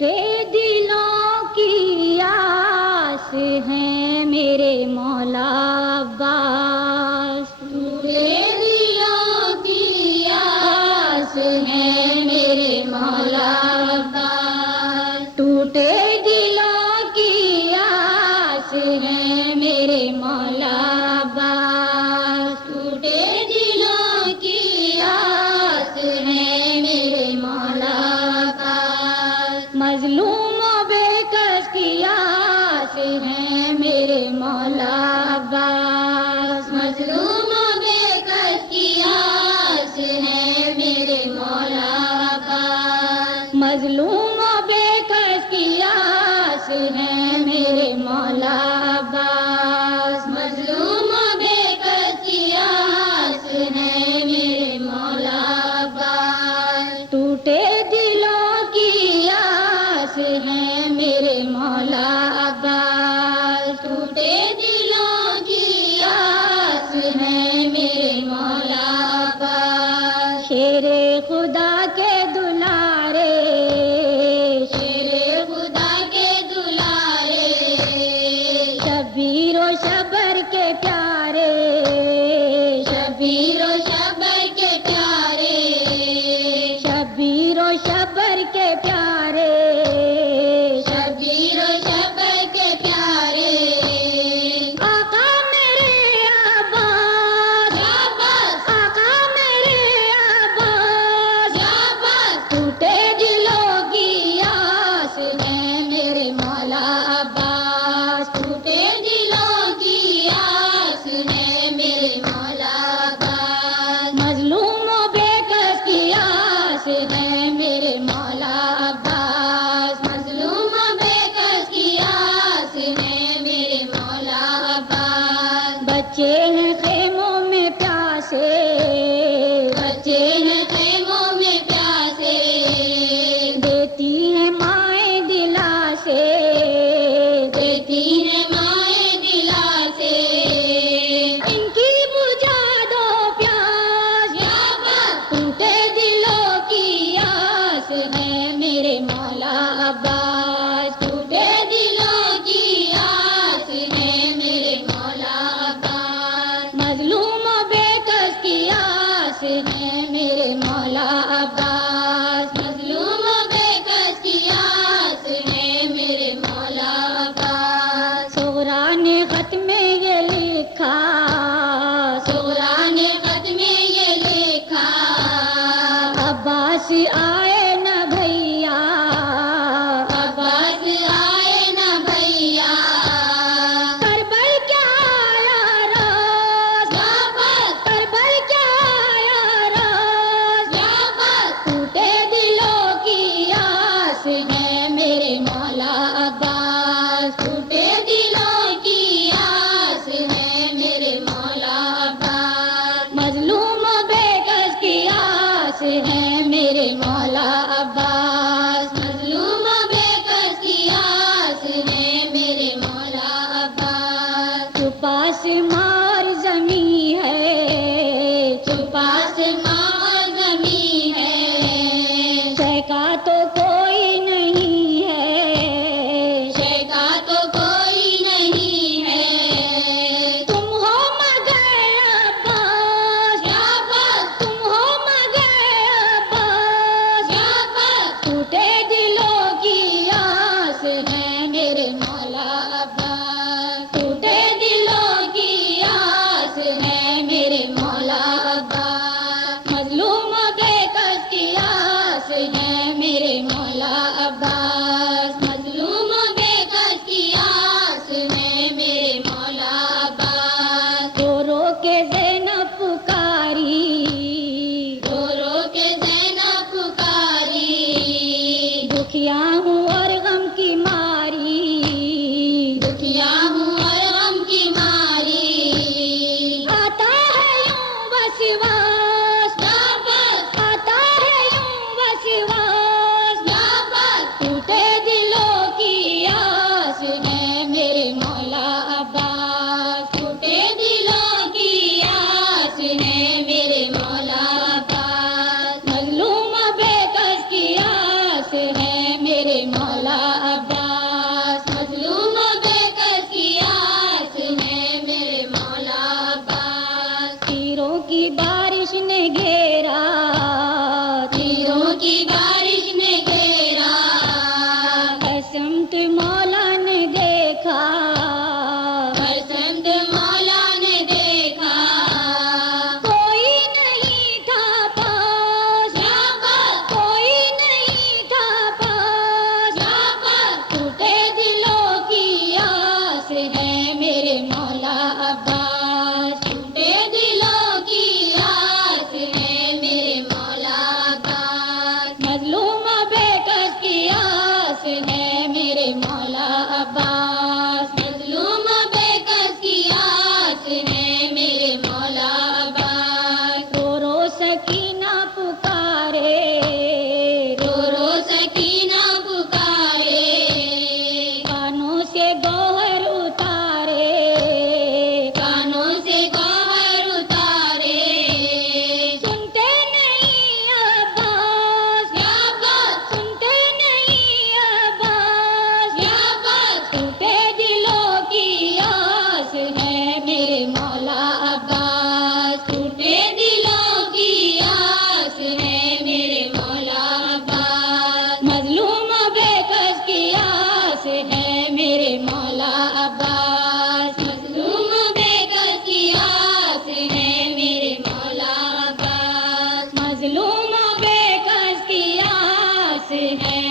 ٹوٹے دلوں کی آس ہے میرے مولا عباس، ٹوٹے دلوں کی آس ہے میرے مولا عباس، ٹوٹے دلوں کی آس ہے میرے مولا عباس، ٹوٹے دلوں کی آس ہے میرے مولا عباس، مظلوم و بے کس کی آس ہے میرے مولا عباس، مظلوم و بے کس کی آس ہے میرے مولا عباس، مظلوم و بے کس کی آس ہے میرے مولا عباس، مظلوم و بے کس کی آس ہے میرے مولا عباس، ٹوٹے دلوں کی آس ہے میرے مولا عباس، ٹوٹے دلوں کی آس ہے میرے مولا عباس، شیر خدا کے دلارے، شیر خدا کے دلارے، شبیر و شبر کے پیارے، شبیر و شبر کے پیارے، شبیر و شبر کے پیارے، شبیر و شبر کے پیارے، آقا میرے عباس، عباس، آقا میرے عباس، عباس، ٹوٹے دلوں کی آس ہے میرے مولا عباس، ٹوٹے دلوں کی آس ہے میرے مولا عباس، مظلوم و بے کس کی آس ہے میرے مولا عباس، مظلوم و بے کس کی آس ہے میرے مولا عباس، بچے ہیں خیموں میں پیاسے، بچے ہیں خیموں میں پیاسے، دیتی ہیں مائیں دلاسے، دیتی ہیں مائیں دلاسے، ان کی بجھا دو پیاس، یا بس ٹوٹے دلوں کی آس ہے میرے مولا عباس، ٹوٹے دلوں کی آس ہے میرے مولا عباس، مظلوم و بے کس کی آس ہے میرے مولا عباس، مظلوم و بے کس کی آس ہے میرے مولا عباس، صغرا نے خط میں یہ لکھا، صغرا نے خط میں یہ لکھا، عباس آئے نہ بھیا، عباس آئے نہ بھیا، کربل کیا آیا راز، کربل کیا آیا راز، ٹوٹے دلوں کی آس ہے میرے مولا عباس، ٹوٹے دلوں کی آس ہے میرے مولا عباس، مظلوم و بے کس کی آس ہے میرے مولا عباس، مظلوم و بے کس کی آس ہے میرے مولا عباس، چھپا سے مار زمیں ہے، چھپا سے مار زمیں ہے، شیکا تو کوئی نہیں ہے، شیکا تو کوئی نہیں ہے، تم ہو مگر عباس، عباس، تم ہو مگر عباس، عباس، ٹوٹے دلوں کی آس ہے میرے مولا عباس، ٹوٹے دلوں کی آس ہے میرے مولا عباس، مظلوم و بے کس کی آس ہے میرے مولا عباس، مظلوم و بے کس کی آس ہے میرے مولا عباس، رو رو کے زینب پکاری، رو رو کے زینب پکاری، دکھیا ہوں اور غم کی ماری، دکھیا ہوں اور غم کی ماری، آتا ہے یوں وسواس، آتا ہے یوں وسواس، ٹوٹے دلوں کی آس ہے میرے مولا عباس، ٹوٹے دلوں کی آس ہے میرے مولا عباس، مظلوم و بے کس کی آس ہے میرے ہیں